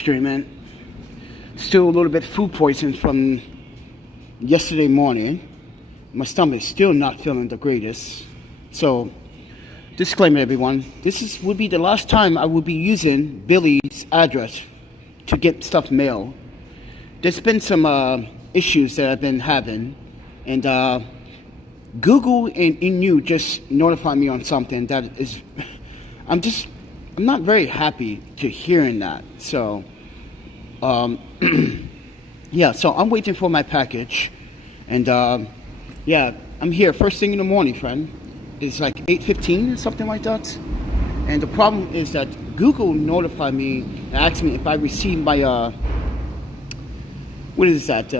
streaming. Still a little bit food poisoned from yesterday morning. My stomach is still not feeling the greatest. So, disclaimer everyone, would be the last time I will be using Billy's address to get stuff mailed. There's been some issues that I've been having, and Google and Inu just notified me on something that is, I'm not very happy to hearing that. So, yeah, so I'm waiting for my package, and yeah, I'm here first thing in the morning, friend. It's like 8:15 or something like that. And the problem is that Google notified me and asked me if I received my what is that?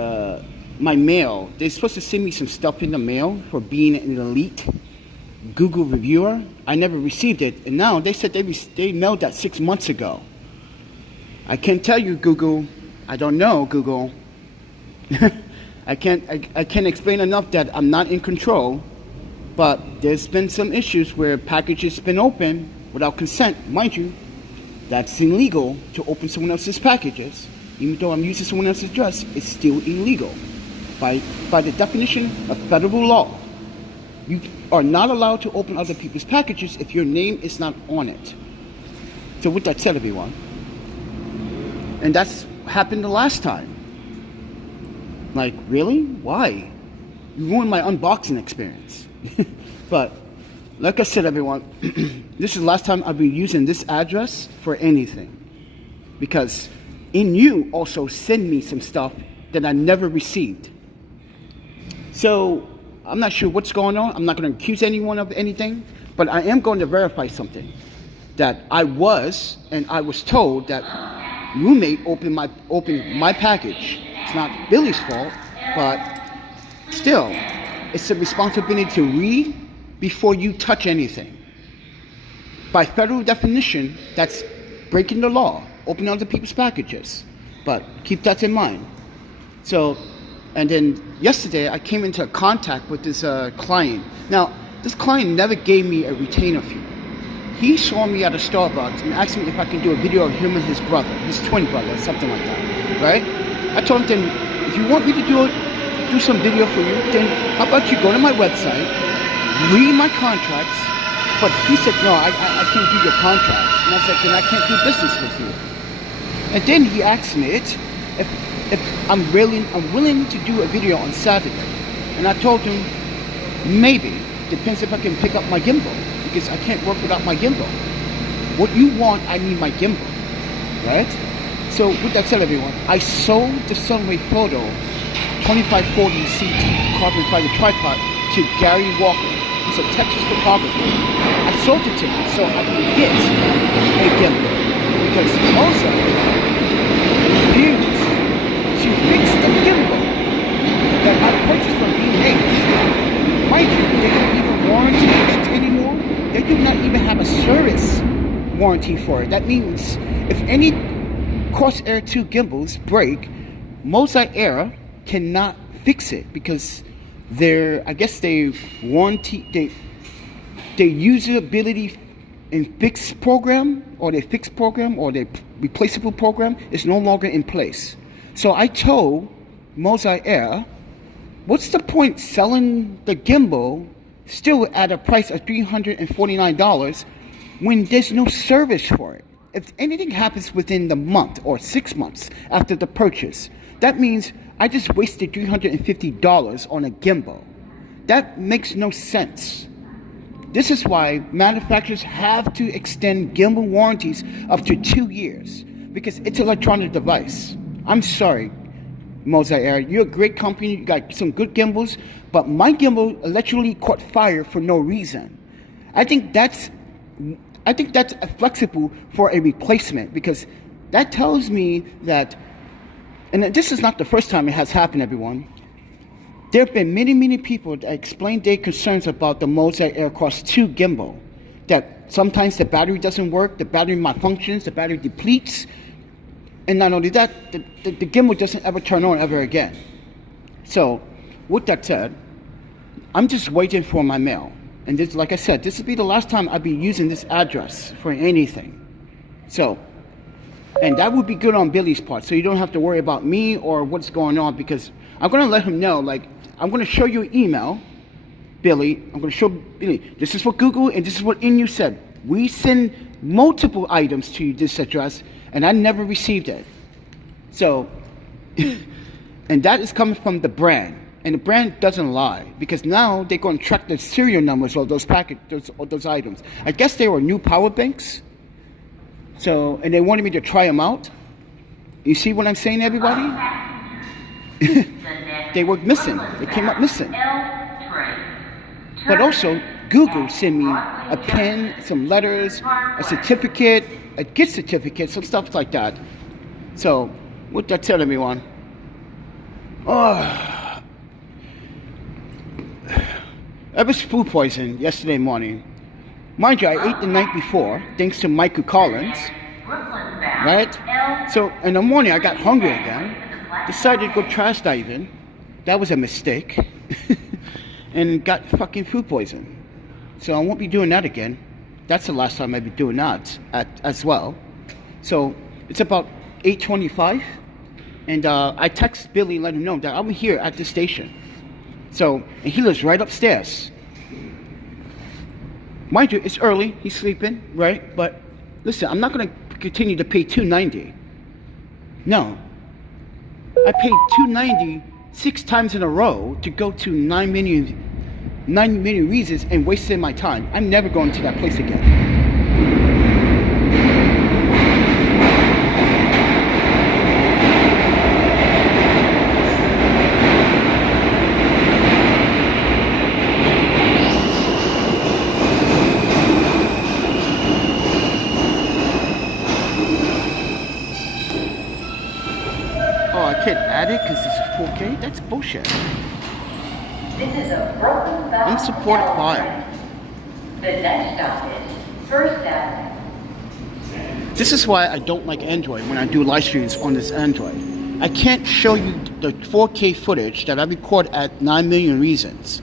My mail. They're supposed to send me some stuff in the mail for being an elite Google reviewer. I never received it, and now they said they mailed that 6 months ago. I can't tell you, Google. I don't know, Google. I can't explain enough that I'm not in control. But there's been some issues where packages been opened without consent, mind you. That's illegal to open someone else's packages. Even though I'm using someone else's address, it's still illegal. By the definition of federal law, you are not allowed to open other people's packages if your name is not on it. So with that said, everyone, and that's happened the last time. Like, really? Why? You ruined my unboxing experience. But like I said, everyone, this is the last time I'll be using this address for anything, because Inu also send me some stuff that I never received. So I'm not sure what's going on. I'm not going to accuse anyone of anything, but I am going to verify something, that I was told that roommate opened my package. It's not Billy's fault, but still, it's a responsibility to read before you touch anything. By federal definition, that's breaking the law, opening other people's packages. But keep that in mind. So, and then yesterday I came into contact with this client. Now, this client never gave me a retainer fee. He saw me at a Starbucks and asked me if I could do a video of him and his brother, his twin brother, something like that, right? I told him, then, if you want me to do some video for you, then how about you go to my website, read my contracts. But he said, no, I can't do your contract. And I said, then I can't do business with you. And then he asked me if I'm willing to do a video on Saturday. And I told him, maybe. Depends if I can pick up my gimbal, because I can't work without my gimbal. What you want, I need my gimbal, right? So with that said, everyone, I sold the Sunway Photo 2540 CT carbon fiber tripod to Gary Walker. He's a Texas photographer. I sold it to him so I could get a gimbal, because Moza refused to fix the gimbal that I purchased from BH. Mind you, they don't even warranty it anymore. They do not even have a service warranty for it. That means if any Corsair 2 gimbals break, Moza Air cannot fix it, because their usability in fixed program, or their fixed program, or their replaceable program is no longer in place. So I told Moza Air, what's the point selling the gimbal still at a price of $349 when there's no service for it? If anything happens within the month or 6 months after the purchase, that means I just wasted $350 on a gimbal. That makes no sense. This is why manufacturers have to extend gimbal warranties up to 2 years, because it's an electronic device. I'm sorry, Moza Air, you're a great company, you got some good gimbals, but my gimbal literally caught fire for no reason. I think that's flexible for a replacement, because that tells me that, and this is not the first time it has happened, everyone. There have been many people that explained their concerns about the Moza Aircross 2 gimbal, that sometimes the battery doesn't work, the battery malfunctions, the battery depletes, and not only that, the gimbal doesn't ever turn on ever again. So, with that said, I'm just waiting for my mail. And this, like I said, this will be the last time I'll be using this address for anything. So, And that would be good on Billy's part, so you don't have to worry about me or what's going on, because I'm going to let him know, like, I'm going to show you an email, Billy. I'm going to show Billy, this is what Google and this is what Inu said. We send multiple items to this address, and I never received it. So, and that is coming from the brand. And the brand doesn't lie, because now they're going to track the serial numbers of those those items. I guess they were new power banks. So, and they wanted me to try them out. You see what I'm saying, everybody? They were missing. They came up missing. But also, Google sent me a pen, some letters, a certificate, a gift certificate, some stuff like that. So, what that tell everyone? Oh, I was food poisoned yesterday morning. Mind you, I ate the night before, thanks to Michael Collins, right? So in the morning, I got hungry again, decided to go trash diving. That was a mistake, and got fucking food poisoning. So I won't be doing that again. That's the last time I'll be doing that as well. So it's about 8:25, and I text Billy and let him know that I'm here at the station. So, and he lives right upstairs. Mind you, it's early, he's sleeping, right? But listen, I'm not going to continue to pay $290. No. I paid $290 6 times in a row to go to 9 million reasons and wasted my time. I'm never going to that place again. I can't add it because this is 4K? That's bullshit. This is a broken valve. Unsupported file. The next stop is First Avenue. This is why I don't like Android when I do live streams on this Android. I can't show you the 4K footage that I record at 9 Million Reasons.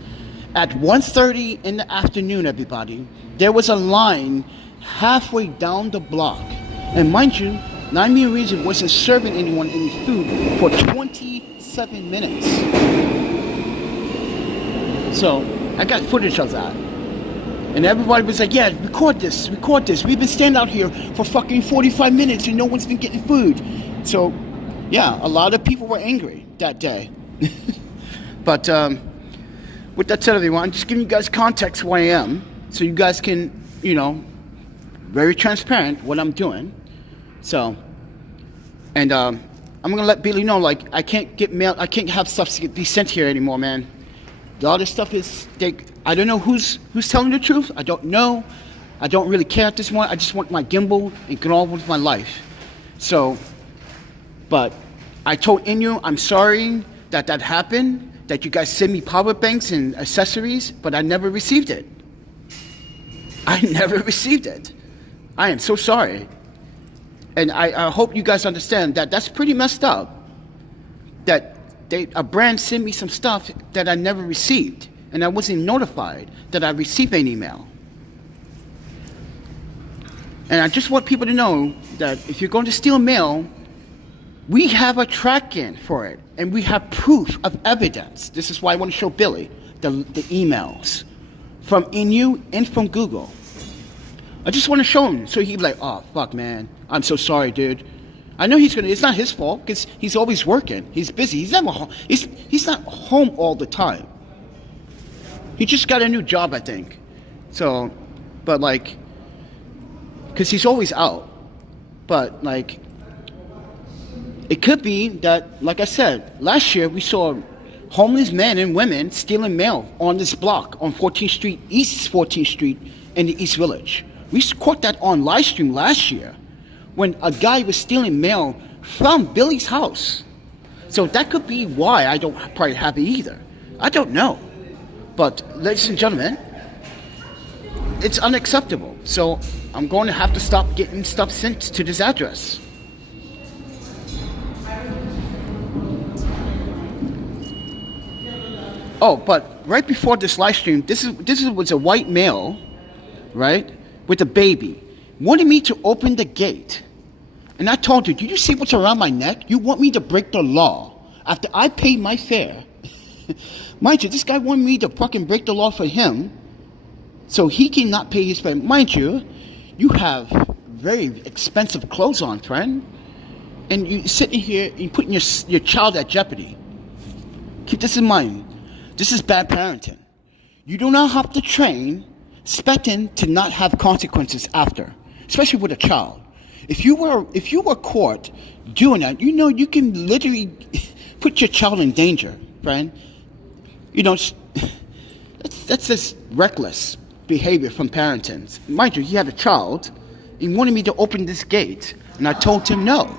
At 1:30 in the afternoon, everybody, there was a line halfway down the block. And mind you, 9 Million Reasons wasn't serving anyone any food for 27 minutes. So, I got footage of that. And everybody was like, yeah, record this. We've been standing out here for fucking 45 minutes and no one's been getting food. So, yeah, a lot of people were angry that day. But, with that said, everyone, I'm just giving you guys context where I am. So you guys can, you know, very transparent what I'm doing. So, and I'm gonna let Billy know, like, I can't get mail, I can't have stuff be sent here anymore, man. All this stuff is, I don't know who's telling the truth. I don't know. I don't really care at this point. I just want my gimbal and get on with my life. So, but I told Inu, I'm sorry that happened, that you guys send me power banks and accessories, but I never received it. I never received it. I am so sorry. And I hope you guys understand that that's pretty messed up. That a brand sent me some stuff that I never received. And I wasn't notified that I received an email. And I just want people to know that if you're going to steal mail, we have a track-in for it. And we have proof of evidence. This is why I want to show Billy the emails from Inu and from Google. I just want to show him, so he'd be like, oh, fuck, man. I'm so sorry, dude. I know it's not his fault, because he's always working. He's busy. He's never home. He's not home all the time. He just got a new job, I think. So, but like, because he's always out. But like, it could be that, like I said, last year we saw homeless men and women stealing mail on this block on 14th Street, East 14th Street in the East Village. We caught that on live stream last year when a guy was stealing mail from Billy's house. So that could be why I don't probably have it either. I don't know. But ladies and gentlemen, it's unacceptable. So I'm going to have to stop getting stuff sent to this address. Oh, but right before this live stream, this was a white male, right? With a baby, wanted me to open the gate And I told her, do you see what's around my neck? You want me to break the law after I paid my fare? Mind you, this guy wanted me to fucking break the law for him so he cannot pay his fare. Mind you, you have very expensive clothes on, friend. And you're sitting here and putting your child at jeopardy. Keep this in mind. This is bad parenting. You do not hop the train expecting to not have consequences after, especially with a child. If you were caught doing that, you know you can literally put your child in danger, friend. You know, that's just reckless behavior from parenting. Mind you, he had a child. He wanted me to open this gate, and I told him no.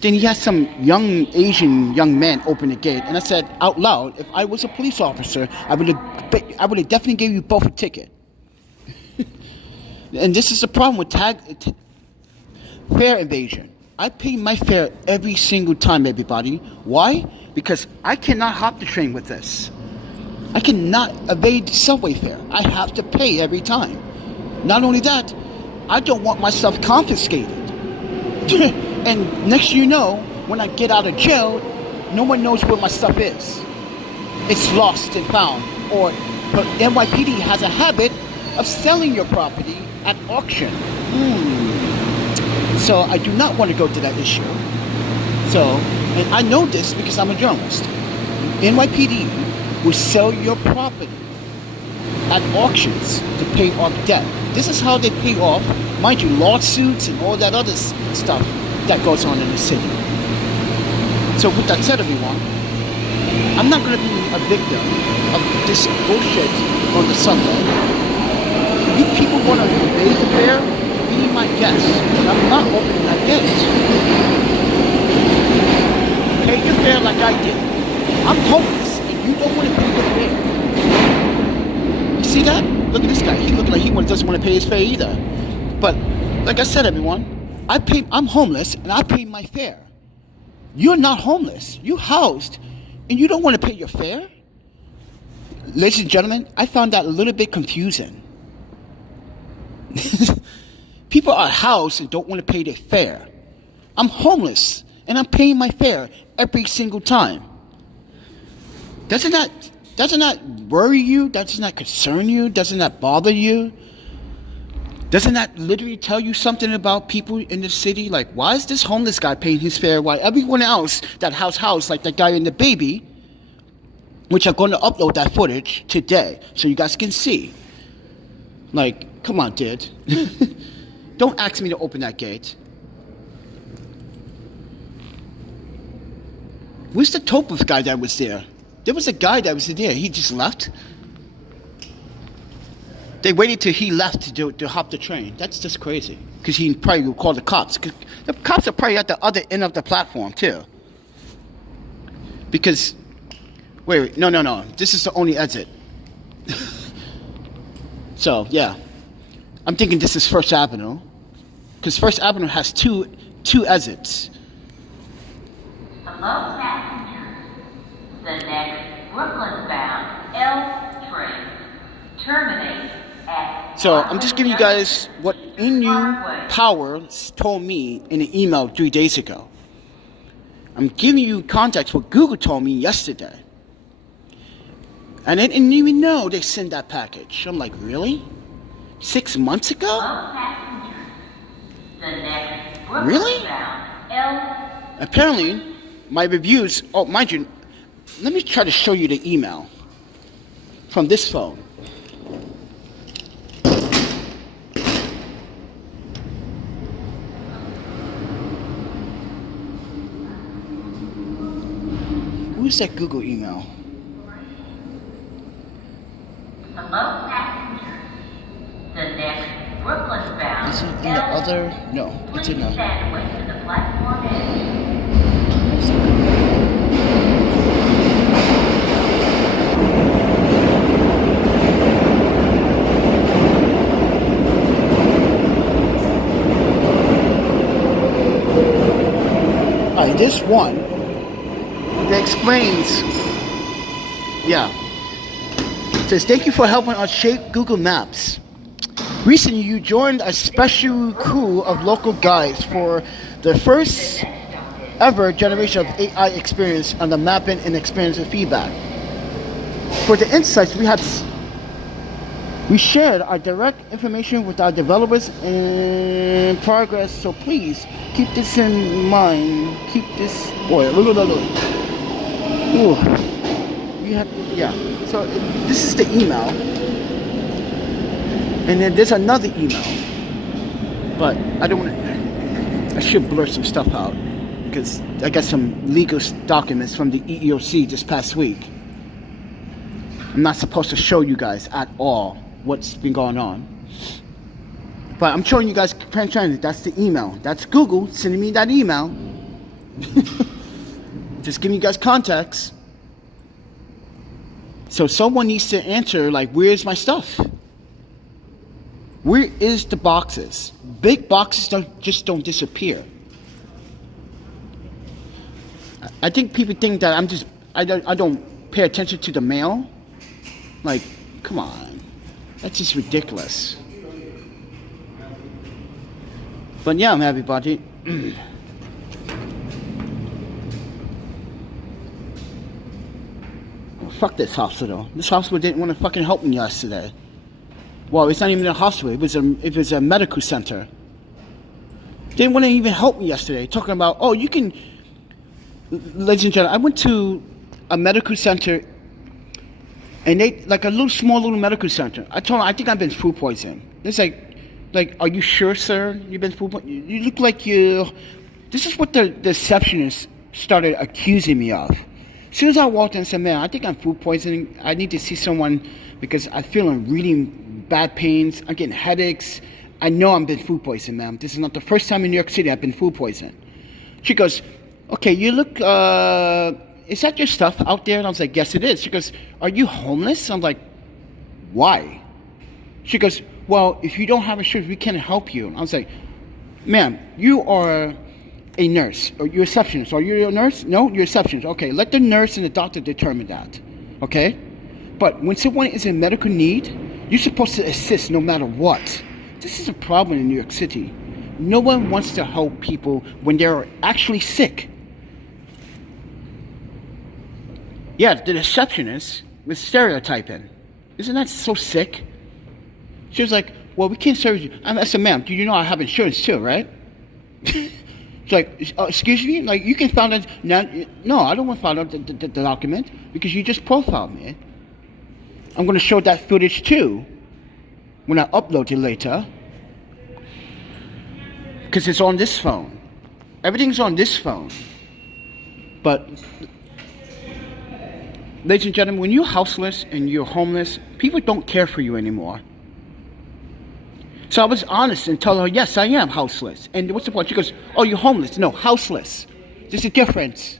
Then he had some young Asian young man open the gate, and I said out loud, if I was a police officer, I would have definitely gave you both a ticket. And this is the problem with fare evasion. I pay my fare every single time, everybody. Why? Because I cannot hop the train with this. I cannot evade subway fare. I have to pay every time. Not only that, I don't want myself confiscated. And next you know, when I get out of jail, no one knows where my stuff is. It's lost and found. But NYPD has a habit of selling your property at auction. So I do not want to go to that issue. So, and I know this because I'm a journalist. NYPD will sell your property at auctions to pay off debt. This is how they pay off, mind you, lawsuits and all that other stuff that goes on in the city. So with that said, everyone, I'm not going to be a victim of this bullshit on the subway. If you people want to evade the fare, be my guest. I'm not opening that gate. Pay your fare like I did. I'm homeless and you don't want to pay your fare. You see that? Look at this guy. He looks like he doesn't want to pay his fare either. But like I said, everyone, I'm homeless and I pay my fare. You're not homeless. You're housed and you don't want to pay your fare? Ladies and gentlemen, I found that a little bit confusing. People are housed and don't want to pay their fare. I'm homeless and I'm paying my fare every single time. Doesn't that worry you? Doesn't that concern you? Doesn't that bother you? Doesn't that literally tell you something about people in the city? Like, why is this homeless guy paying his fare while everyone else that house, like that guy and the baby, which I'm going to upload that footage today so you guys can see. Like, come on, dude. Don't ask me to open that gate. Where's the Topus guy that was there? There was a guy that was there. He just left. They waited till he left to hop the train. That's just crazy. Because he probably will call the cops. 'Cause the cops are probably at the other end of the platform, too. Because, wait, no. This is the only exit. So, yeah. I'm thinking this is First Avenue. Because First Avenue has two exits. Hello, passengers. The next Brooklyn-bound L train terminates at... So, I'm just giving you guys what INU Power told me in an email 3 days ago. I'm giving you context what Google told me yesterday. And I didn't even know they sent that package. I'm like, really? 6 months ago? Hello, passengers. The next Really? Brooklyn-bound L... Apparently, my reviews... Oh, mind you, let me try to show you the email from this phone. Who's that Google email? Hello, passengers. The next Brooklyn-bound Is it in the other? No, it's in the... Please stand away to the platform edge. Alright, this one that explains, yeah. It says, thank you for helping us shape Google Maps. Recently, you joined a special crew of local guides for The first ever generation of AI experience on the mapping and experience of feedback. For the insights, we shared our direct information with our developers in progress, so please keep this in mind. Keep this. Boy, look. Ooh. So this is the email, and then there's another email, but I don't want to. I should blur some stuff out because I got some legal documents from the EEOC this past week. I'm not supposed to show you guys at all what's been going on, but I'm showing you guys transparently. That's the email. That's Google sending me that email. Just giving you guys context. So someone needs to answer, like, where's my stuff? Where is the boxes? Big boxes just don't disappear. I think people think that I don't pay attention to the mail. Like, come on. That's just ridiculous. But yeah, everybody. Fuck this hospital. This hospital didn't want to fucking help me yesterday. Well, it's not even a hospital. It was a medical center. They didn't want to even help me yesterday. Talking about, oh, you can... Ladies and gentlemen, I went to a medical center, and they, like a small little medical center. I told them, I think I've been food poisoned. It's like, are you sure, sir? You've been food poisoned? You look like you... This is what the receptionist started accusing me of. As soon as I walked in and said, man, I think I'm food poisoning. I need to see someone because I'm feeling really bad pains. I'm getting headaches. I know I've been food poisoned, ma'am. This is not the first time in New York City I've been food poisoned. She goes, okay, you look, is that your stuff out there? And I was like, yes, it is. She goes, are you homeless? I'm like, why? She goes, well, if you don't have insurance, we can't help you. And I was like, ma'am, you are a nurse, or you're a receptionist. Are you a nurse? No, you're a receptionist. Okay, let the nurse and the doctor determine that. Okay? But when someone is in medical need, you're supposed to assist no matter what. This is a problem in New York City. No one wants to help people when they're actually sick. Yeah, the receptionist was stereotyping. Isn't that so sick? She was like, well, we can't serve you. I said, ma'am, do you know I have insurance too, right? It's like, excuse me? Like, you can find out... No, I don't want to find out the document because you just profiled me. I'm going to show that footage too when I upload it later. Because it's on this phone. Everything's on this phone. But, ladies and gentlemen, when you're houseless and you're homeless, people don't care for you anymore. So I was honest and told her, yes, I am houseless. And what's the point? She goes, oh, you're homeless. No, houseless. There's a difference.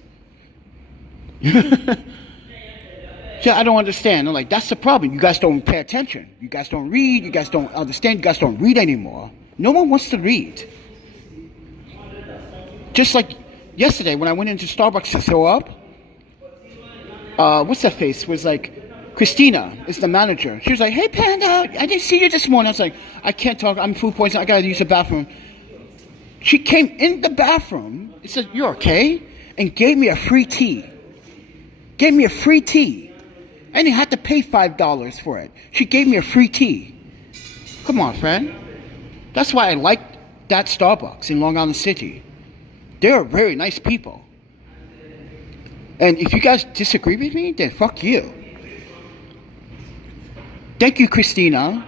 So I don't understand. I'm like, that's the problem. You guys don't pay attention. You guys don't read. You guys don't understand. You guys don't read anymore. No one wants to read. Just like yesterday when I went into Starbucks to throw up, what's that face? Was like, Christina is the manager. She was like, hey, Panda, I didn't see you this morning. I was like, I can't talk. I'm food poisoned. I got to use the bathroom. She came in the bathroom and said, you're okay? And gave me a free tea. Gave me a free tea. I didn't have to pay $5 for it. She gave me a free tea. Come on, friend. That's why I like that Starbucks in Long Island City. They're very nice people. And if you guys disagree with me, then fuck you. Thank you, Christina,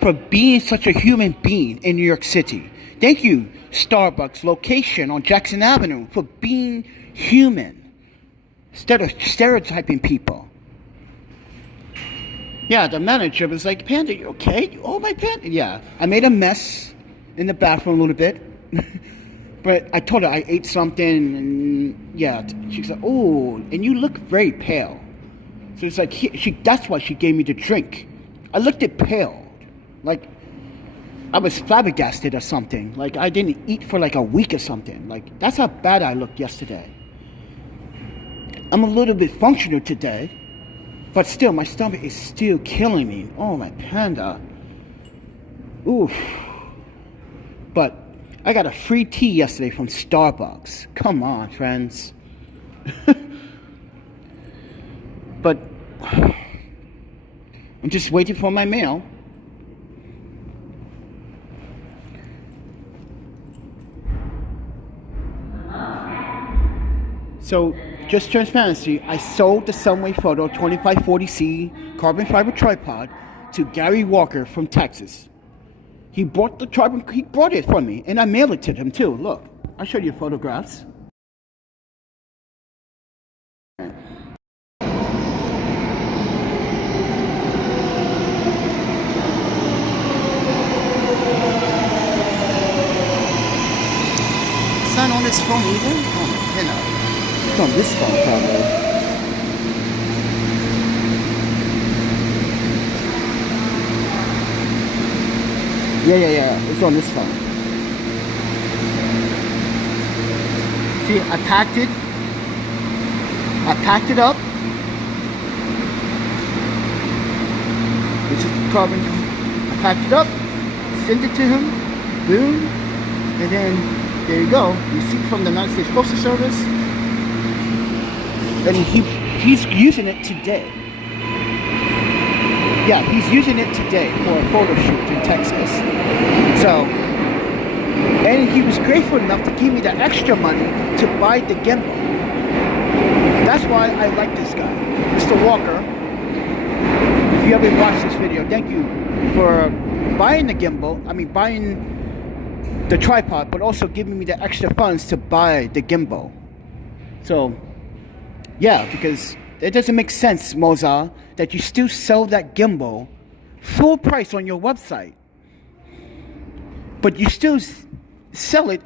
for being such a human being in New York City. Thank you, Starbucks location on Jackson Avenue, for being human instead of stereotyping people. Yeah, the manager was like, Panda, you okay? Oh, my Panda. Yeah, I made a mess in the bathroom a little bit. But I told her I ate something, and yeah, she's like, oh, and you look very pale. So it's like, that's why she gave me the drink. I looked at pale. Like, I was flabbergasted or something. Like, I didn't eat for like a week or something. Like, that's how bad I looked yesterday. I'm a little bit functional today. But still, my stomach is still killing me. Oh, my Panda. Oof. But I got a free tea yesterday from Starbucks. Come on, friends. But I'm just waiting for my mail. So, just transparency, I sold the Sunway Photo 2540C carbon fiber tripod to Gary Walker from Texas. He brought it for me, and I mailed it to him too. Look, I'll show you photographs. It's not on this phone either? Oh, you know. It's on this phone probably. Yeah. It's on this phone. See, I packed it up. This is the carbon. I packed it up, sent it to him, boom, and then there you go. Receipt from the United States Postal Service. And he's using it today. Yeah, he's using it today for a photo shoot in Texas. So, and he was grateful enough to give me the extra money to buy the gimbal. That's why I like this guy, Mr. Walker. If you ever watched this video, thank you for buying the gimbal. Buying the tripod, but also giving me the extra funds to buy the gimbal. So, yeah, because it doesn't make sense, Moza, that you still sell that gimbal full price on your website, but you still sell it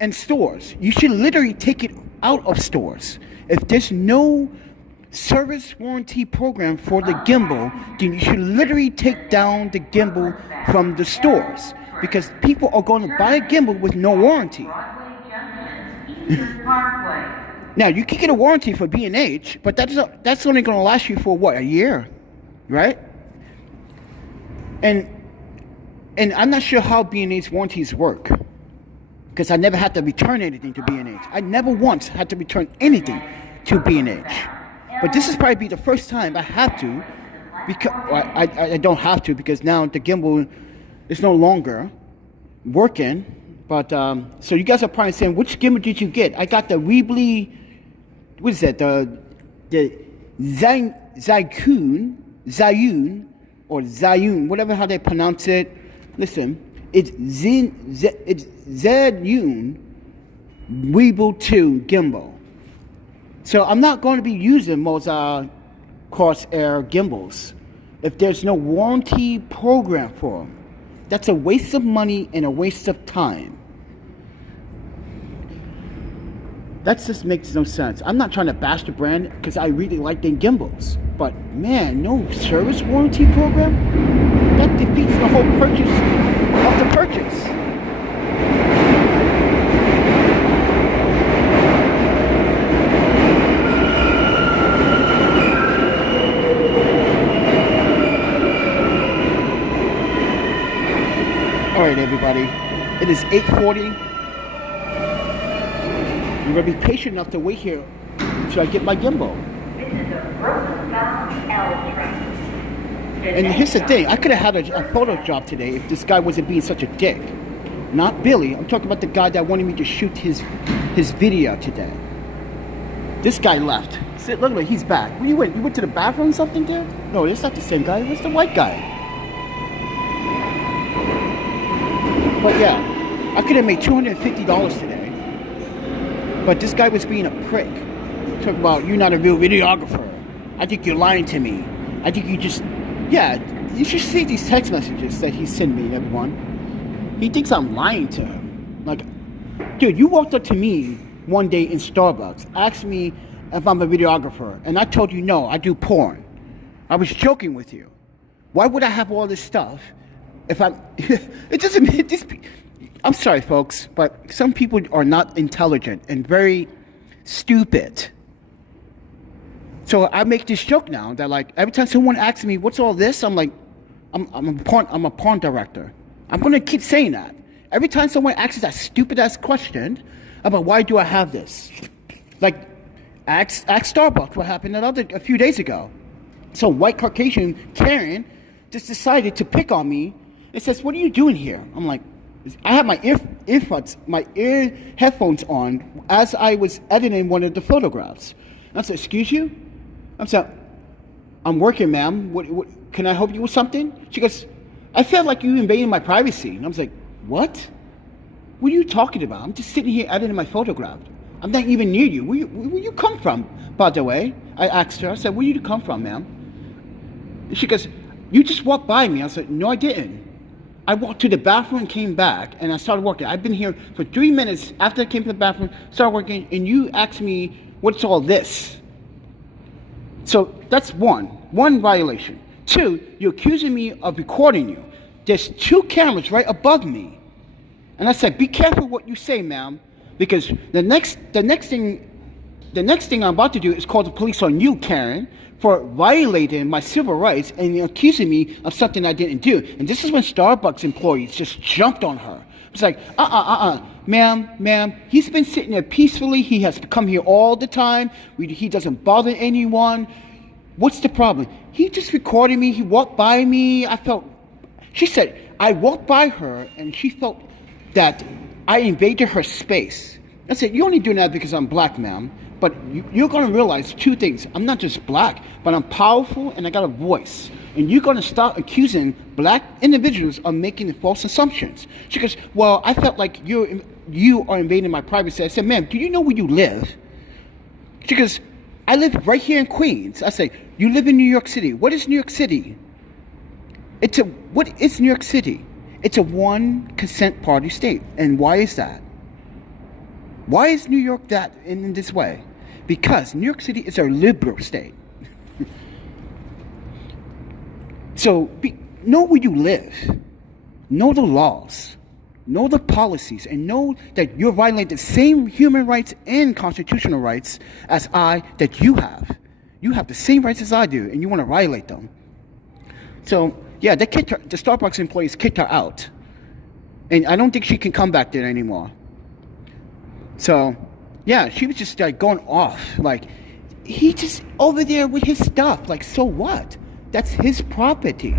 in stores. You should literally take it out of stores. If there's no service warranty program for the gimbal, then you should literally take down the gimbal from the stores, because people are going to buy a gimbal with no warranty. Now, you can get a warranty for B&H, but that's only going to last you for, what, a year, right? And I'm not sure how B&H warranties work, because I never had to return anything to B&H. I never once had to return anything to B&H. But this is probably the first time I have to, because I don't have to, because now the gimbal is no longer working. But, so you guys are probably saying, which gimbal did you get? I got the Weebly, what is that, the Zhiyun, or Zhiyun, whatever how they pronounce it. Listen, it's Zhiyun Weeble 2 gimbal. So I'm not going to be using most Corsair gimbals if there's no warranty program for them. That's a waste of money and a waste of time. That just makes no sense. I'm not trying to bash the brand because I really like their gimbals. But man, no service warranty program? That defeats the whole purchase of the purchase. Alright everybody, it is 8:40. You're going to be patient enough to wait here until I get my gimbal. And here's the thing, I could have had a photo job today if this guy wasn't being such a dick. Not Billy, I'm talking about the guy that wanted me to shoot his video today. This guy left. See, look, he's back. Where you went? You went to the bathroom or something there? No, it's not the same guy, it's the white guy. But yeah, I could have made $250 today. But this guy was being a prick. Talk about, you're not a real videographer. I think you're lying to me. I think you just... Yeah, you should see these text messages that he sent me, everyone. He thinks I'm lying to him. Like, dude, you walked up to me one day in Starbucks, asked me if I'm a videographer, and I told you, no, I do porn. I was joking with you. Why would I have all this stuff if I'm... It doesn't... I'm sorry, folks, but some people are not intelligent and very stupid. So I make this joke now that, like, every time someone asks me, what's all this? I'm like, I'm a porn director. I'm going to keep saying that. Every time someone asks that stupid ass question about why do I have this, like ask Starbucks what happened a few days ago. So white Caucasian Karen just decided to pick on me and says, "What are you doing here?" I'm like, I had my ear headphones on as I was editing one of the photographs. And I said, "Excuse you?" I'm saying, "I'm working, ma'am. What can I help you with something?" She goes, "I felt like you invading my privacy." And I was like, "What? What are you talking about? I'm just sitting here editing my photograph. I'm not even near you. Where you come from, by the way?" I asked her. I said, "Where you come from, ma'am?" She goes, "You just walked by me." I said, "No, I didn't. I walked to the bathroom and came back, and I started working. I've been here for 3 minutes after I came to the bathroom, started working, and you asked me, what's all this?" So that's one violation. 2, you're accusing me of recording you. There's 2 cameras right above me. And I said, "Be careful what you say, ma'am, because the next thing I'm about to do is call the police on you, Karen, for violating my civil rights and accusing me of something I didn't do." And this is when Starbucks employees just jumped on her. It's like, ma'am, he's been sitting there peacefully. He has come here all the time. He doesn't bother anyone. What's the problem? He just recorded me. He walked by me. She said, I walked by her and she felt that I invaded her space. I said, "You're only doing that because I'm black, ma'am. But you're going to realize 2 things. I'm not just black, but I'm powerful and I got a voice. And you're going to start accusing black individuals of making false assumptions." She goes, "Well, I felt like you are invading my privacy." I said, "Ma'am, do you know where you live?" She goes, "I live right here in Queens." I say, "You live in New York City. What is New York City?" What is New York City? It's a 1 consent party state. And why is that? Why is New York that in this way? Because New York City is a liberal state. So know where you live. Know the laws. Know the policies. And know that you're violating the same human rights and constitutional rights as that you have. You have the same rights as I do, and you want to violate them. So, yeah, the Starbucks employees kicked her out. And I don't think she can come back there anymore. So, yeah, she was just like going off. Like, he just over there with his stuff. Like, so what? That's his property.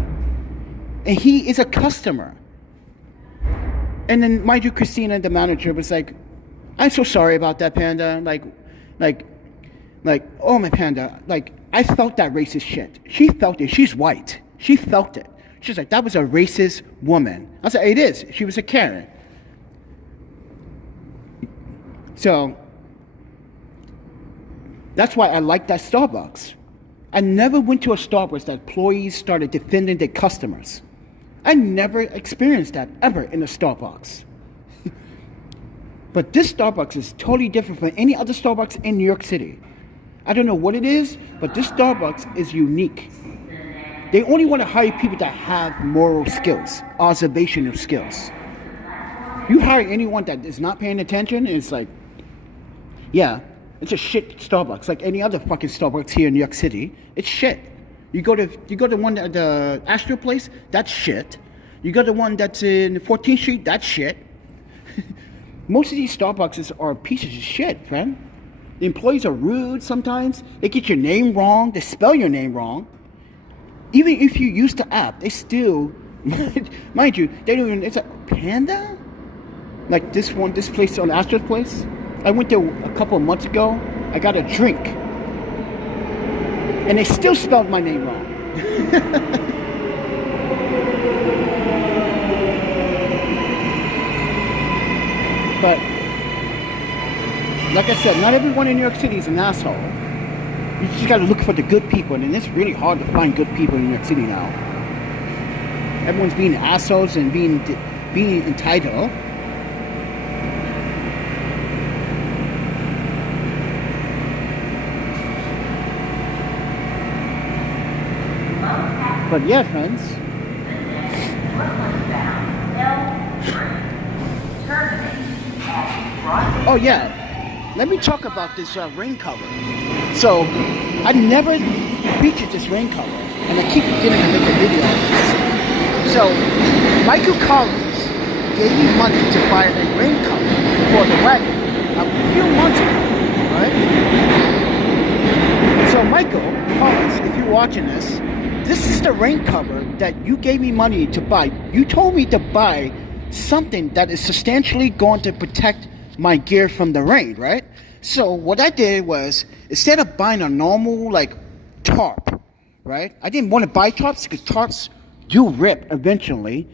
And he is a customer. And then, mind you, Christina, the manager, was like, "I'm so sorry about that, Panda. Like, oh, my Panda. Like, I felt that racist shit." She felt it. She's white. She felt it. She's like, "That was a racist woman." I said, "It is. She was a Karen." So, that's why I like that Starbucks. I never went to a Starbucks that employees started defending their customers. I never experienced that ever in a Starbucks. But this Starbucks is totally different from any other Starbucks in New York City. I don't know what it is, but this Starbucks is unique. They only want to hire people that have moral skills, observational skills. You hire anyone that is not paying attention, and it's like, yeah, it's a shit Starbucks, like any other fucking Starbucks here in New York City. It's shit. You go to one at the Astro place, that's shit. You go to one that's in 14th Street, that's shit. Most of these Starbucks are pieces of shit, friend. The employees are rude sometimes. They get your name wrong. They spell your name wrong. Even if you use the app, they still, mind you, they don't even, it's like, Panda? Like this place on Astro's place. I went there a couple of months ago. I got a drink. And they still spelled my name wrong. But, like I said, not everyone in New York City is an asshole. You just gotta look for the good people, and it's really hard to find good people in New York City now. Everyone's being assholes and being entitled. But yeah, friends. Oh yeah, let me talk about this rain cover. So, I never featured this rain cover, and I keep forgetting to make a video on this. So, Michael Collins gave me money to buy a rain cover for the wagon a few months ago, right? So Michael Collins, if you're watching this is the rain cover that you gave me money to buy. You told me to buy something that is substantially going to protect my gear from the rain, right? So what I did was, instead of buying a normal like tarp, right? I didn't want to buy tarps because tarps do rip eventually.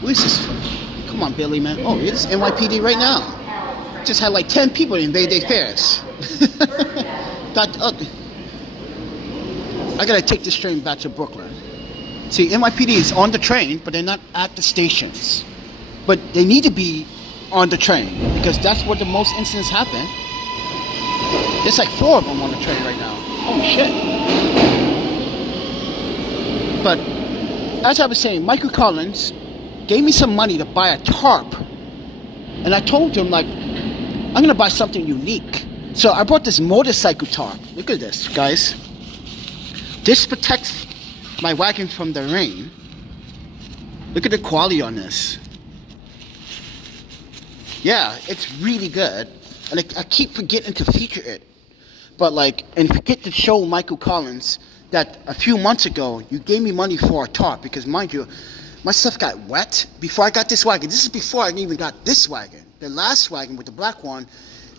Who is this? Come on, Billy, man. Oh, it's NYPD right now. Just had like 10 people invade their fairs. I gotta take this train back to Brooklyn. See, NYPD is on the train, but they're not at the stations. But they need to be on the train, because that's where the most incidents happen. There's like 4 of them on the train right now. Holy shit. But, as I was saying, Michael Collins gave me some money to buy a tarp. And I told him, like, I'm gonna buy something unique. So I bought this motorcycle tarp. Look at this, guys. This protects my wagon from the rain. Look at the quality on this. Yeah, it's really good. And I keep forgetting to feature it. But like, and forget to show Michael Collins that a few months ago, you gave me money for a tarp. Because mind you, my stuff got wet before I got this wagon. This is before I even got this wagon. The last wagon with the black one,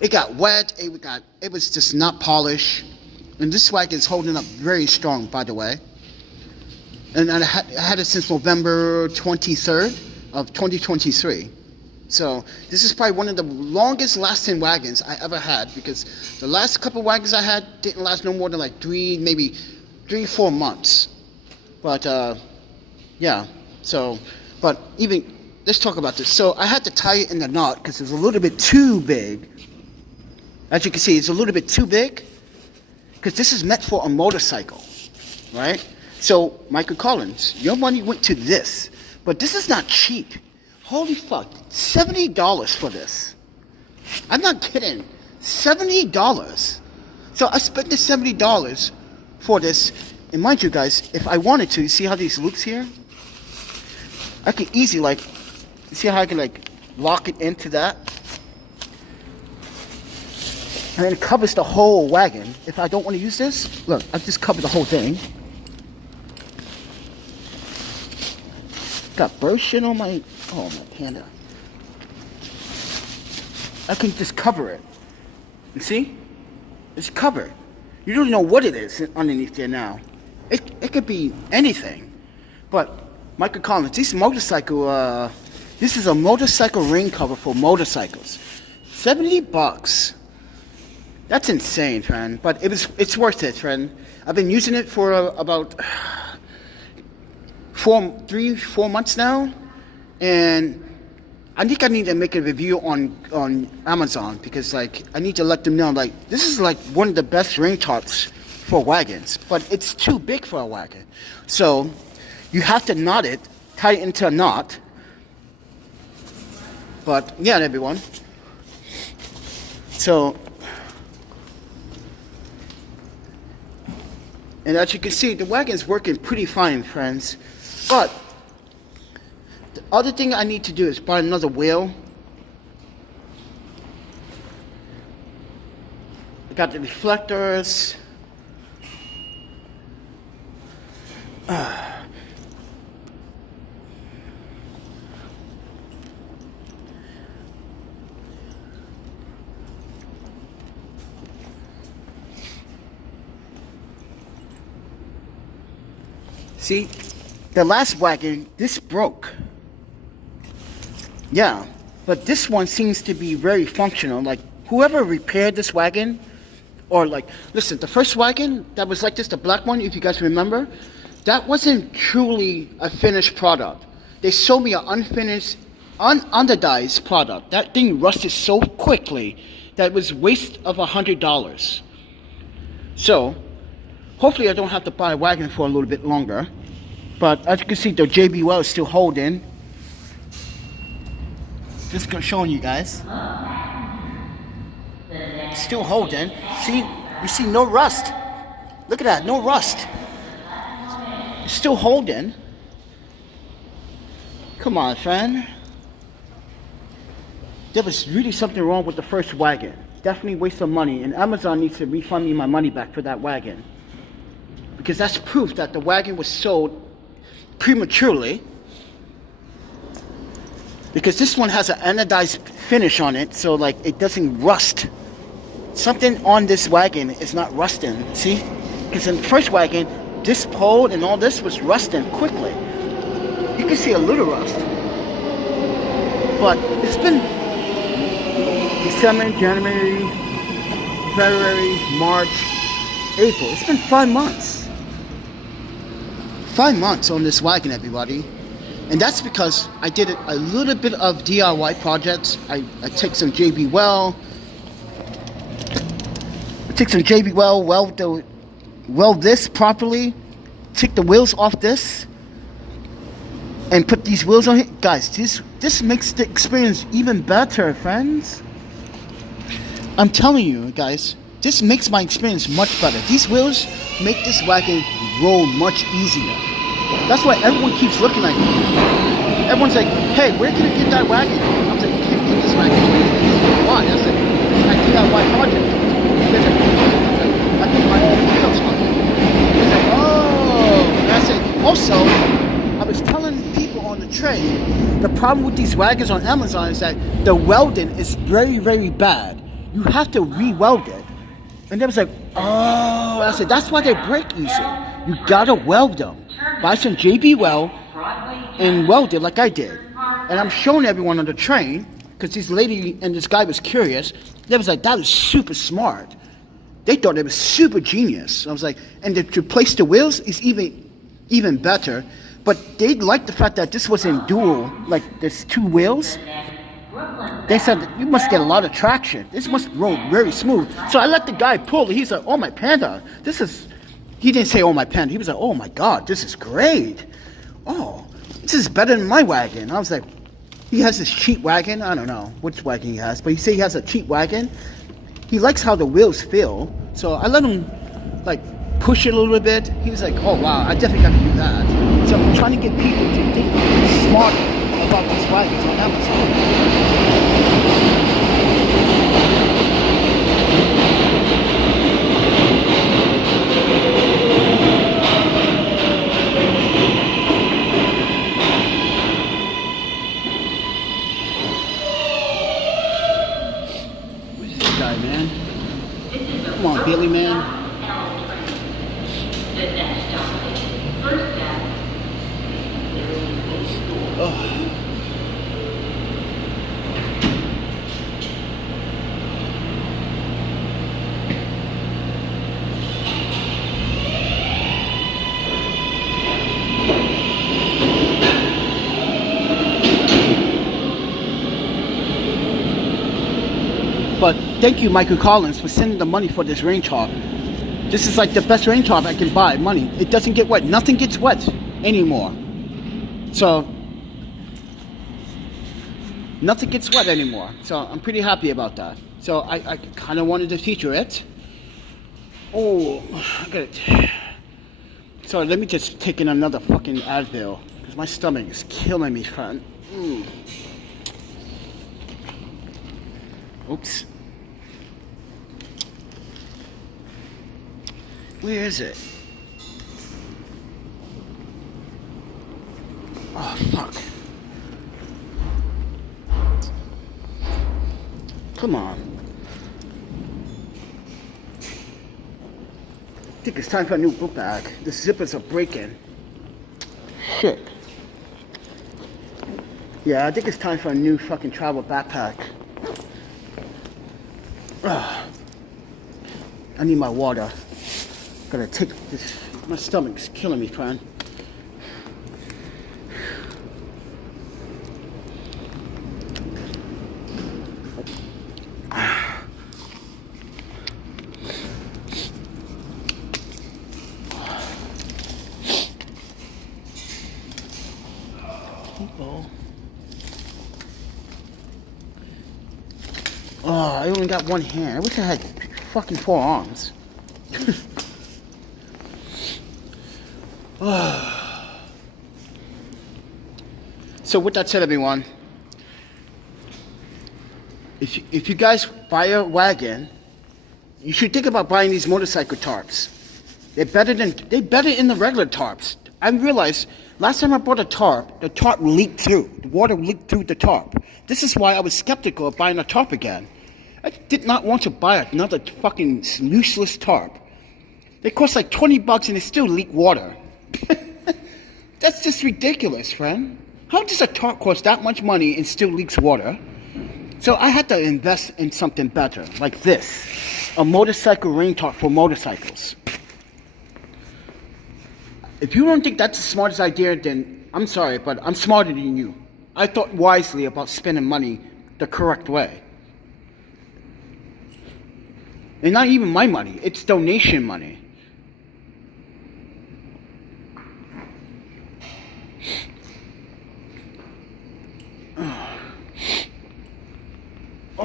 it got wet, it was just not polished. And this wagon is holding up very strong, by the way. And I had it since November 23rd of 2023. So this is probably one of the longest lasting wagons I ever had, because the last couple wagons I had didn't last no more than like 3-4 months. But yeah, so, but even, let's talk about this. So I had to tie it in the knot because it was a little bit too big. As you can see, it's a little bit too big, because this is meant for a motorcycle, right? So, Michael Collins, your money went to this, but this is not cheap. Holy fuck, $70 for this. I'm not kidding, $70. So I spent the $70 for this, and mind you guys, if I wanted to, see how these loops here? I could easily, like, see how I can, like, lock it into that? And then it covers the whole wagon. If I don't want to use this, look, I just covered the whole thing. Got bird shit on my, oh, my Panda. I can just cover it. You see? It's covered. You don't know what it is underneath there now. It could be anything. But Michael Collins, this is a motorcycle rain cover for motorcycles. $70. That's insane, friend. But it's worth it, friend. I've been using it for about 3-4 months now, and I think I need to make a review on Amazon, because like I need to let them know, like, this is like one of the best rain tarps for wagons, but it's too big for a wagon. So you have to knot it, tie it into a knot. But yeah, everyone. So, and as you can see, the wagon's working pretty fine, friends. But the other thing I need to do is buy another wheel. I got the reflectors. See, the last wagon, this broke. Yeah, but this one seems to be very functional. Like, whoever repaired this wagon, or like, listen, the first wagon that was like this, the black one, if you guys remember, that wasn't truly a finished product. They sold me an unfinished, underdized product. That thing rusted so quickly that it was a waste of $100. So, hopefully I don't have to buy a wagon for a little bit longer. But as you can see, the JBL is still holding. Just showing you guys. The It's still holding. See, you see no rust. Look at that, no rust. It's still holding. Come on, friend. There was really something wrong with the first wagon. Definitely waste of money, and Amazon needs to refund me my money back for that wagon. Because that's proof that the wagon was sold prematurely. Because this one has an anodized finish on it, so like it doesn't rust. Something on this wagon is not rusting, see? Because in the first wagon, this pole and all this was rusting quickly. You can see a little rust. But it's been December, January, February, March, April. It's been 5 months. 5 months on this wagon, everybody. And that's because I did a little bit of DIY projects. I take some JB weld this properly, take the wheels off this, and put these wheels on here. Guys, this makes the experience even better, friends. I'm telling you, guys, this makes my experience much better. These wheels make this wagon roll much easier. That's why everyone keeps looking at me. Everyone's like, hey, where can I get that wagon? I was like, you can't get this wagon. Why? I said, it's a DIY project. I can buy all the wheels on it. He's like, oh. And I said, also, I was telling people on the train, the problem with these wagons on Amazon is that the welding is very, very bad. You have to re-weld it. And they was like, oh. I said, that's why they break easy. You gotta weld them. Buy some JB Weld and weld it like I did. And I'm showing everyone on the train, because this lady and this guy was curious. They was like, that is super smart. They thought it was super genius. I was like, and to replace the wheels is even better. But they liked the fact that this was in dual, like there's 2 wheels. They said, you must get a lot of traction. This must roll very smooth. So I let the guy pull. He's like, oh my Panda, this is... He didn't say, oh my Panda. He was like, oh my God, this is great. Oh, this is better than my wagon. I was like, he has this cheap wagon. I don't know which wagon he has, but he said he has a cheap wagon. He likes how the wheels feel. So I let him like push it a little bit. He was like, oh wow, I definitely got to do that. So I'm trying to get people to think smarter about these wagons on Amazon. Come on, Billy, man. Oh. But thank you, Michael Collins, for sending the money for this range hog. This is like the best range hog I can buy. Money. It doesn't get wet. Nothing gets wet anymore. So, nothing gets wet anymore. So, I'm pretty happy about that. So, I kind of wanted to feature it. Oh, I got it. So, let me just take in another fucking Advil. Because my stomach is killing me, friend. Oops. Where is it? Oh, fuck. Come on. I think it's time for a new book bag. The zippers are breaking. Shit. Yeah, I think it's time for a new fucking travel backpack. Ugh. I need my water. Gotta take this. My stomach's killing me, friend. Oh, I only got one hand. I wish I had fucking 4 arms. So with that said, everyone, if you guys buy a wagon, you should think about buying these motorcycle tarps. They're better than the regular tarps. I realized last time I bought a tarp, the tarp leaked through. The water leaked through the tarp. This is why I was skeptical of buying a tarp again. I did not want to buy another fucking useless tarp. They cost like $20 and they still leak water. That's just ridiculous, friend. How does a tarp cost that much money and still leaks water? So I had to invest in something better, like this. A motorcycle rain tarp for motorcycles. If you don't think that's the smartest idea, then I'm sorry, but I'm smarter than you. I thought wisely about spending money the correct way. And not even my money, it's donation money.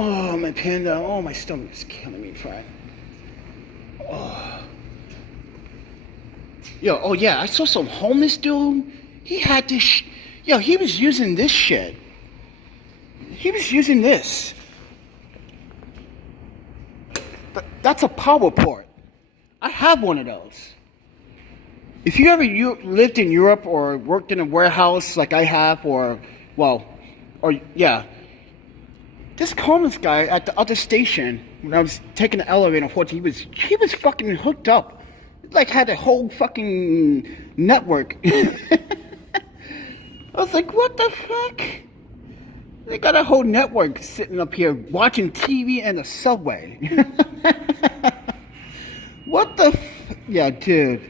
Oh, my panda. Oh, my stomach is killing me, Fry. Oh. Yo, oh yeah, I saw some homeless dude. He had this yo, he was using this shit. He was using this. That's a power port. I have one of those. If you ever lived in Europe or worked in a warehouse like I have, this homeless guy at the other station, when I was taking the elevator, he was fucking hooked up. Like had a whole fucking network. I was like, what the fuck? They got a whole network sitting up here watching TV in the subway. What the yeah, dude.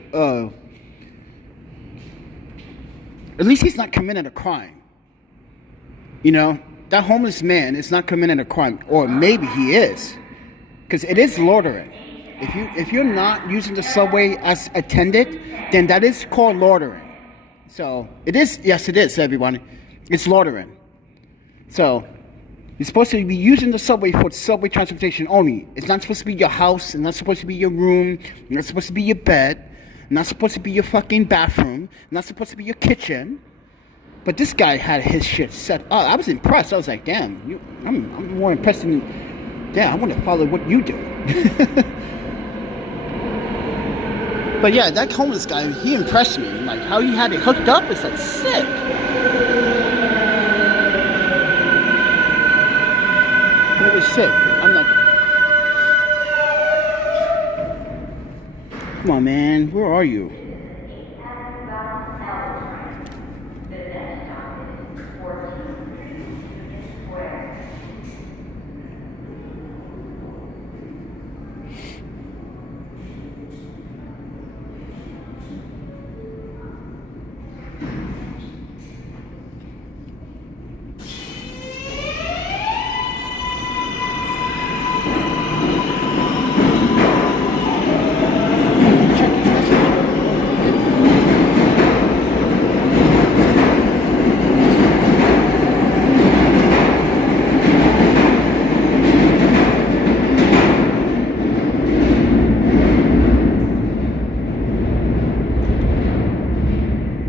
At least he's not committing a crime. You know, that homeless man is not committing a crime, or maybe he is, because it is loitering. If you're not using the subway as attended, then that is called loitering. So it is. Yes, it is. Everyone, it's loitering. So you're supposed to be using the subway for subway transportation only. It's not supposed to be your house. It's not supposed to be your room. It's not supposed to be your bed. It's not supposed to be your fucking bathroom. It's not supposed to be your kitchen. But this guy had his shit set up. I was impressed. I was like, damn, I'm more impressed than, damn, I want to follow what you do. But yeah, that homeless guy, he impressed me. Like, how he had it hooked up is like sick. It was sick. I'm like, come on, man, where are you?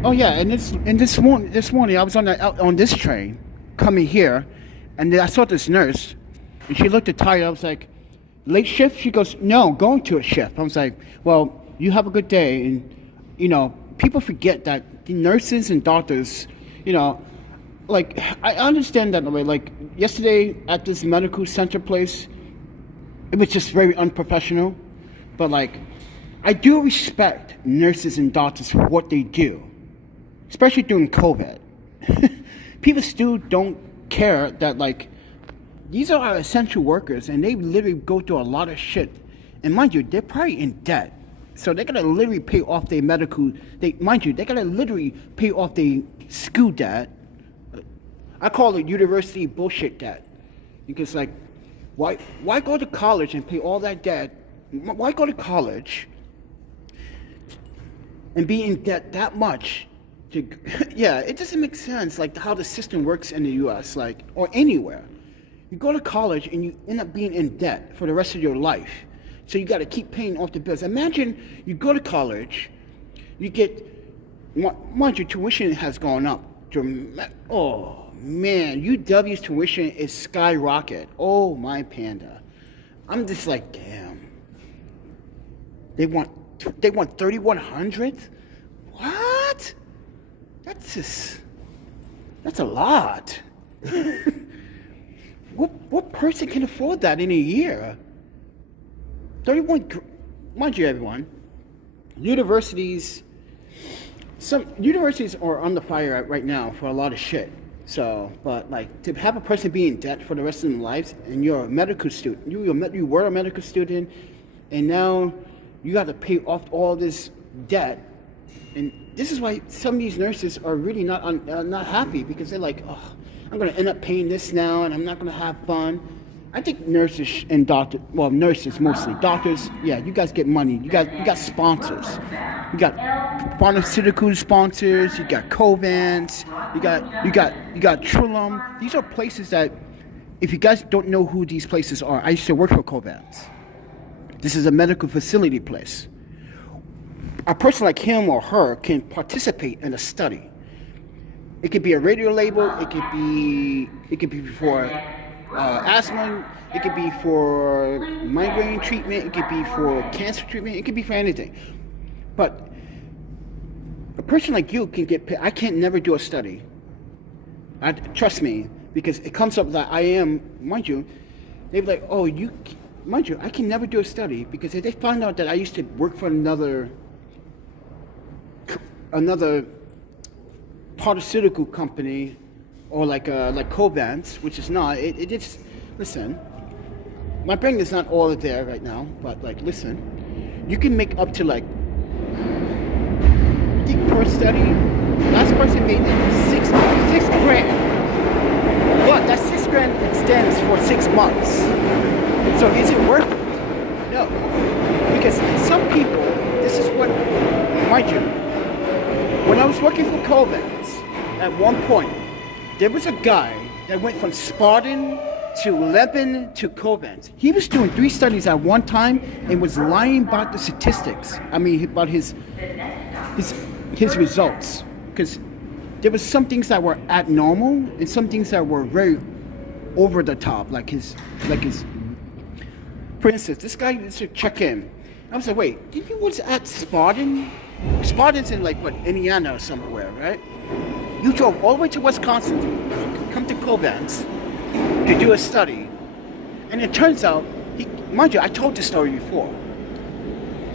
Oh yeah, and this morning I was on this train coming here, and then I saw this nurse, and she looked tired. I was like, late shift? She goes, no, going to a shift. I was like, well, you have a good day. And you know, people forget that the nurses and doctors, you know, like I understand that way. Like yesterday at this medical center place, it was just very unprofessional, but like I do respect nurses and doctors for what they do. Especially during COVID. People still don't care that, like, these are our essential workers and they literally go through a lot of shit. And mind you, they're probably in debt. So they're gonna literally pay off their medical, they're gonna literally pay off their school debt. I call it university bullshit debt. Because, like, why go to college and pay all that debt? Why go to college and be in debt that much? Yeah, it doesn't make sense, like how the system works in the U.S., like, or anywhere. You go to college and you end up being in debt for the rest of your life. So you got to keep paying off the bills. Imagine you go to college, you get, mind your tuition has gone up. Oh man, UW's tuition is skyrocket. Oh my panda. I'm just like, damn. They want 3,100? What? That's a lot. What person can afford that in a year? 31, mind you, everyone. Some universities are on the fire right now for a lot of shit. So, but like to have a person be in debt for the rest of their lives, and you're a medical student, you were a medical student, and now you got to pay off all this debt, and this is why some of these nurses are really not happy, because they're like, oh, I'm going to end up paying this now, and I'm not going to have fun. I think nurses and doctors, well, nurses mostly, doctors, yeah, you guys get money. You got sponsors. You got pharmaceutical sponsors. You got Covance. You got Trilum. These are places that, if you guys don't know who these places are, I used to work for Covance. This is a medical facility place. A person like him or her can participate in a study. It could be a radio label. It could be for asthma. It could be for migraine treatment. It could be for cancer treatment. It could be for anything. But a person like you can get paid. I can't never do a study. Trust me, because it comes up that I am, mind you, they're like, oh, mind you, I can never do a study, because if they find out that I used to work for another pharmaceutical company, or like Covance, which is not, it is, listen, my brain is not all there right now, but like, listen, you can make up to like, I think per study, last person made six grand, but that 6 grand extends for 6 months. So is it worth it? No, because some people, this is what, mind you, when I was working for Covance, at one point, there was a guy that went from Spartan to Lebanon to Covance. He was doing 3 studies at one time and was lying about the statistics. I mean, about his results. Because there was some things that were abnormal and some things that were very over the top, like his. For instance, this guy used to check in. I was like, wait, did you was at Spartan? Spartan's in like, what, Indiana or somewhere, right? You drove all the way to Wisconsin to come to Covance to do a study. And it turns out, mind you, I told this story before.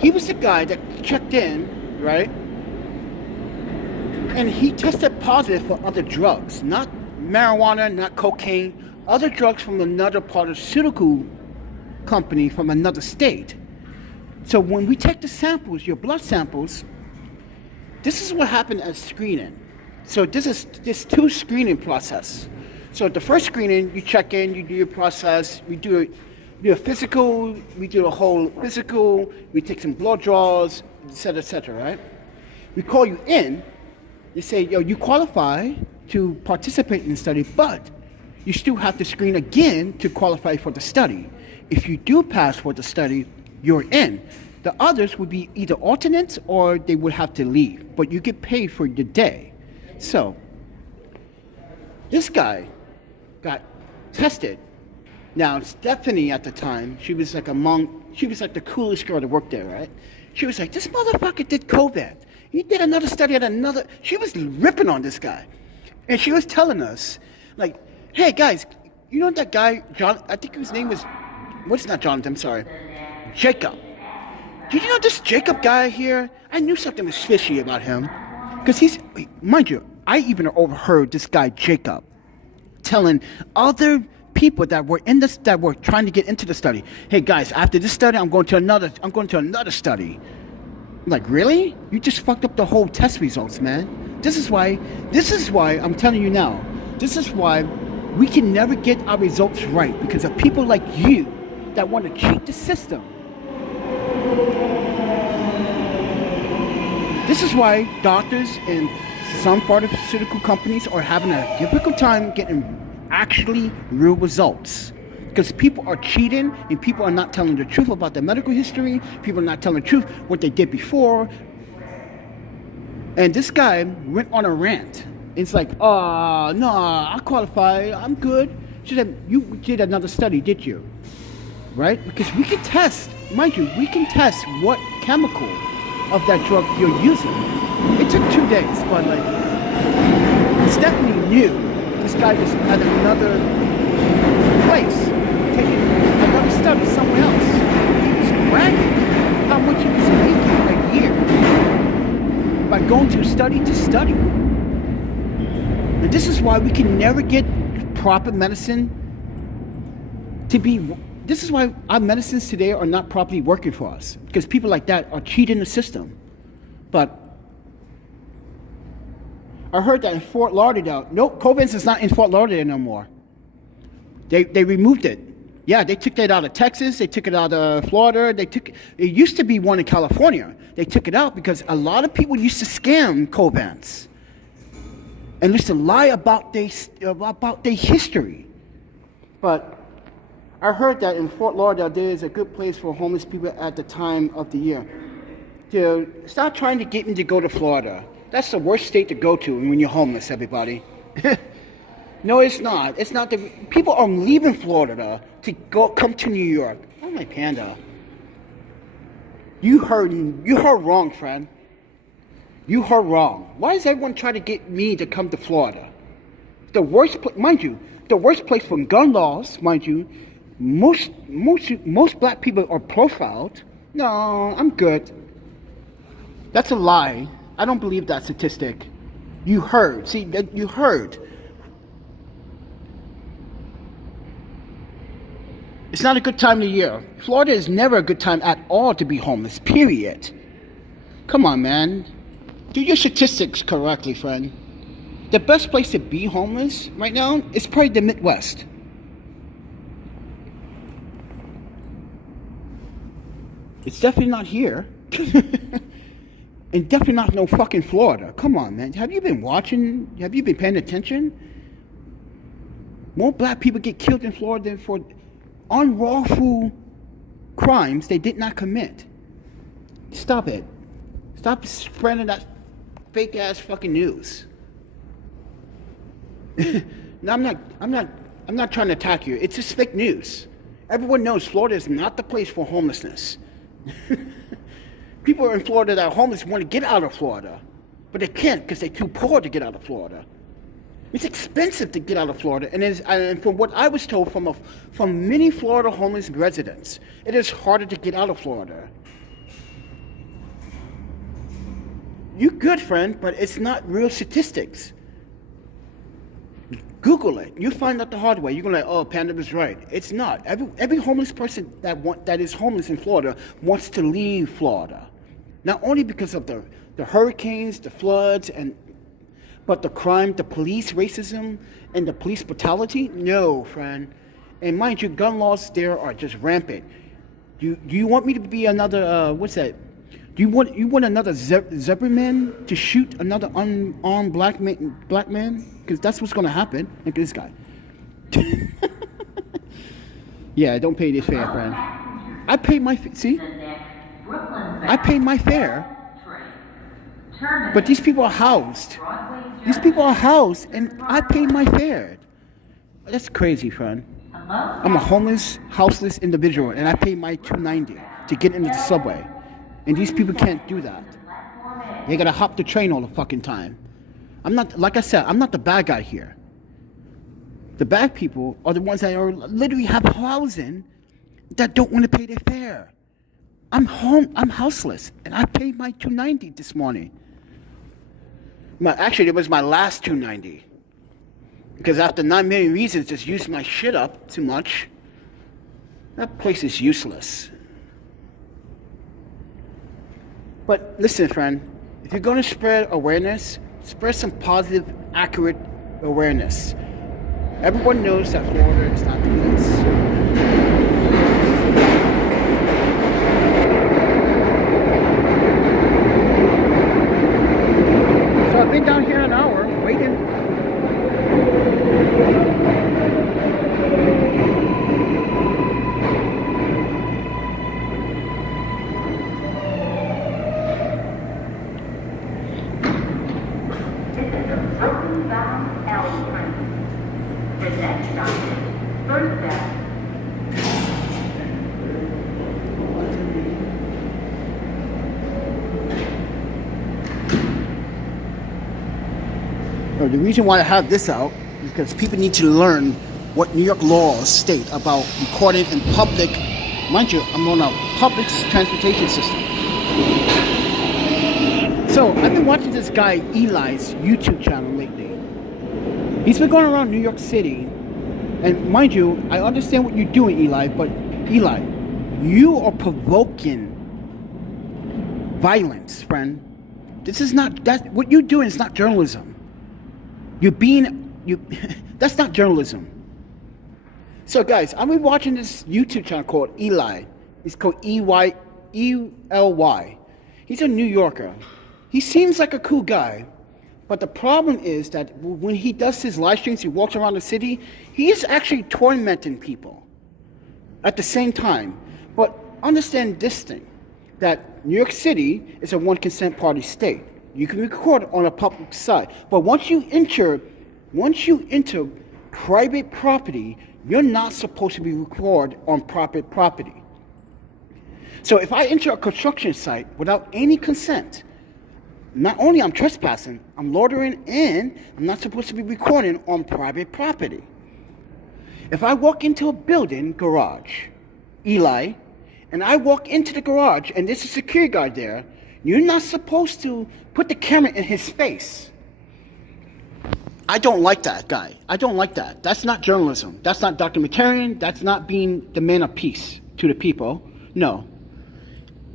He was the guy that checked in, right? And he tested positive for other drugs, not marijuana, not cocaine, other drugs from another pharmaceutical company from another state. So when we take the samples, your blood samples, this is what happened at screening. So this 2 screening process. So the first screening, you check in, you do your process, we do a physical, we do a whole physical, we take some blood draws, etc., right? We call you in, they say, yo, you qualify to participate in the study, but you still have to screen again to qualify for the study. If you do pass for the study, you're in. The others would be either alternates or they would have to leave, but you get paid for the day. So, this guy got tested. Now, Stephanie at the time, she was like the coolest girl to work there, right? She was like, this motherfucker did Covance. He did another study at another, she was ripping on this guy. And she was telling us, like, hey guys, you know that guy, John, I think his name was, what's not Jonathan, I'm sorry, Jacob. Did you know this Jacob guy here? I knew something was fishy about him. Because mind you, I even overheard this guy Jacob telling other people that were trying to get into the study, hey guys, after this study, I'm going to another study. I'm like, really? You just fucked up the whole test results, man. This is why I'm telling you now, this is why we can never get our results right, because of people like you that want to cheat the system. This is why doctors and some pharmaceutical companies are having a difficult time getting actually real results. Because people are cheating and people are not telling the truth about their medical history. People are not telling the truth what they did before. And this guy went on a rant. It's like, no, I qualify. I'm good. She said, you did another study, did you? Right? Because we can test, mind you, we can test what chemical of that drug you're using. It took 2 days, but like, Stephanie knew this guy was at another place, taking another study somewhere else. He was bragging how much he was making a year by going to study to study. And this is why we can never get proper medicine to be. This is why our medicines today are not properly working for us, because people like that are cheating the system. But I heard that in Fort Lauderdale, nope, Covance is not in Fort Lauderdale no more. They removed it. Yeah, they took that out of Texas. They took it out of Florida. It used to be one in California. They took it out because a lot of people used to scam Covance and used to lie about their history. But I heard that in Fort Lauderdale, there is a good place for homeless people at the time of the year. Dude, stop trying to get me to go to Florida. That's the worst state to go to when you're homeless, everybody. No, it's not. It's not. People are leaving Florida to come to New York. Oh, my panda. You heard wrong, friend. You heard wrong. Why does everyone try to get me to come to Florida? The worst, mind you, the worst place for gun laws, mind you. Most black people are profiled. No, I'm good. That's a lie. I don't believe that statistic. You heard. See, you heard. It's not a good time of the year. Florida is never a good time at all to be homeless, period. Come on, man. Do your statistics correctly, friend. The best place to be homeless right now is probably the Midwest. It's definitely not here. And definitely not no fucking Florida. Come on, man. Have you been watching? Have you been paying attention? More black people get killed in Florida than for unlawful crimes they did not commit. Stop it. Stop spreading that fake ass fucking news. No, I'm not trying to attack you. It's just fake news. Everyone knows Florida is not the place for homelessness. People in Florida that are homeless want to get out of Florida, but they can't because they're too poor to get out of Florida. It's expensive to get out of Florida, and from what I was told from many Florida homeless residents, it is harder to get out of Florida. You're good, friend, but it's not real statistics. Google it. You find out the hard way. You're gonna like, oh, Panda was right. It's not. Every homeless person that is homeless in Florida wants to leave Florida, not only because of the hurricanes, the floods, but the crime, the police racism, and the police brutality. No, friend. And mind you, gun laws there are just rampant. Do you want me to be another? What's that? Do you want another zebra man to shoot another unarmed black man? Because that's what's going to happen. Look at this guy. Yeah, don't pay this fare, friend. I paid my I paid my fare. But these people are housed. These people are housed, and I paid my fare. That's crazy, friend. I'm a homeless, houseless individual, and I paid my $2.90 to get into the subway. And these people can't do that. They gotta hop the train all the fucking time. Like I said, I'm not the bad guy here. The bad people are the ones that are literally have housing that don't want to pay their fare. I'm houseless, and I paid my $2.90 this morning. Actually, it was my last $2.90. Because after 9 million reasons just used my shit up too much, that place is useless. But listen, friend, if you're going to spread awareness, spread some positive, accurate awareness. Everyone knows that Florida is not the place. So I've been down here an hour waiting. Northbound L train. The next stop is First Ave. The reason why I have this out is because people need to learn what New York laws state about recording in public. Mind you, I'm on a public transportation system. So I've been watching this guy Eli's YouTube channel lately. He's been going around New York City, and mind you, I understand what you're doing, Eli, but Eli, you are provoking violence, friend. This is not that. What you're doing is not journalism. That's not journalism. So guys, I've been watching this YouTube channel called Eli. It's called EYELY. He's a New Yorker. He seems like a cool guy, but the problem is that when he does his live streams, he walks around the city, he is actually tormenting people at the same time. But understand this thing, that New York City is a one consent party state. You can record on a public side, but once you enter private property, you're not supposed to be recorded on private property. So if I enter a construction site without any consent, not only I'm trespassing, I'm loitering, and I'm not supposed to be recording on private property. If I walk into a building garage, Eli, and I walk into the garage and there's a security guard there, you're not supposed to put the camera in his face. I don't like that, guy. I don't like that. That's not journalism. That's not documentarian. That's not being the man of peace to the people. No.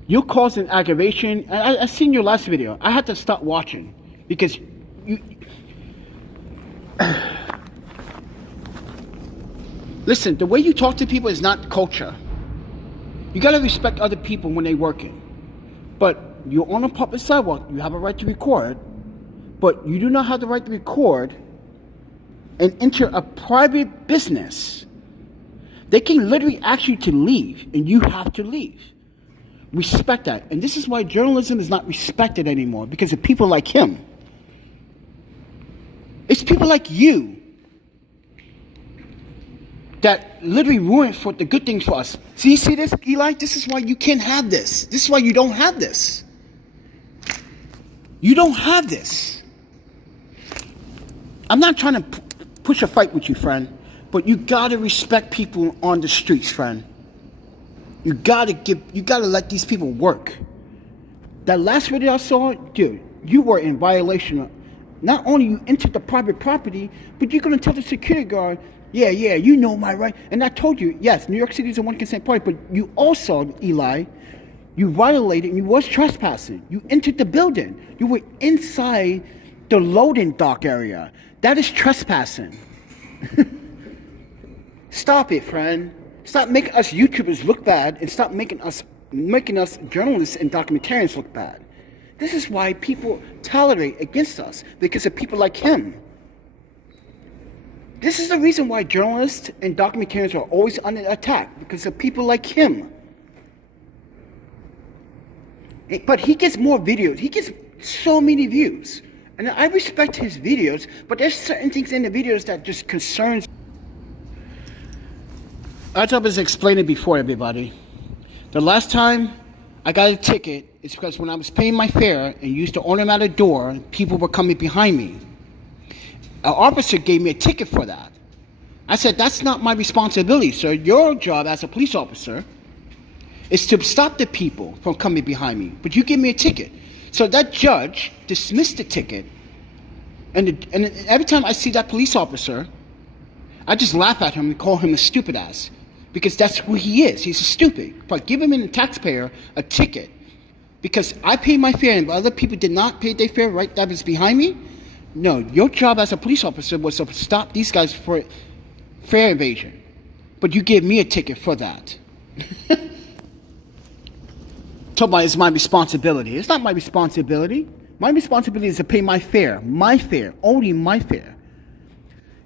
You're causing aggravation. I seen your last video. I had to stop watching because you... Listen, the way you talk to people is not culture. You gotta respect other people when they're working. But you're on a public sidewalk, you have a right to record, but you do not have the right to record and enter a private business. They can literally ask you to leave, and you have to leave. Respect that. And this is why journalism is not respected anymore, because of people like him. It's people like you that literally ruin for the good things for us. See this, Eli? This is why you can't have this. This is why you don't have this. You don't have this. I'm not trying to push a fight with you, friend, but you gotta respect people on the streets, friend. You gotta let these people work. That last video I saw, dude, you were in violation of, not only you entered the private property, but you're gonna tell the security guard, yeah, you know my right. And I told you, yes, New York City is a one consent party, but you also, Eli, you violated and you was trespassing. You entered the building. You were inside the loading dock area. That is trespassing. Stop it, friend. Stop making us YouTubers look bad and stop making us journalists and documentarians look bad. This is why people tolerate against us, because of people like him. This is the reason why journalists and documentarians are always under attack, because of people like him. But he gets more videos. He gets so many views. And I respect his videos, but there's certain things in the videos that just concerns. As I was explaining before, everybody, the last time I got a ticket is because when I was paying my fare and used the automatic door, people were coming behind me. An officer gave me a ticket for that. I said, that's not my responsibility, sir. Your job as a police officer is to stop the people from coming behind me. But you give me a ticket. So that judge dismissed the ticket. And every time I see that police officer, I just laugh at him and call him a stupid ass. Because that's who he is. He's a stupid. But give him and the taxpayer a ticket. Because I paid my fare and other people did not pay their fare right that was behind me. No, your job as a police officer was to stop these guys for fare evasion. But you gave me a ticket for that. Talk about it's my responsibility. It's not my responsibility. My responsibility is to pay my fare, only my fare.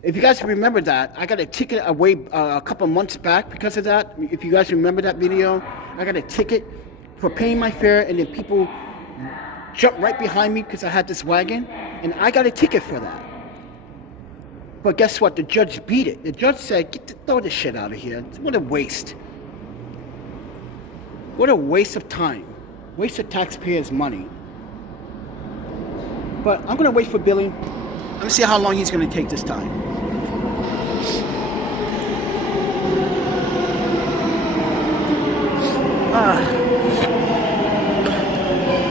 If you guys remember that, I got a ticket away a couple months back because of that. If you guys remember that video, I got a ticket for paying my fare, and then people jumped right behind me because I had this wagon. And I got a ticket for that. But guess what? The judge beat it. The judge said, throw this shit out of here. What a waste. What a waste of time. Waste of taxpayers' money. But I'm going to wait for Billy. Let me see how long he's going to take this time.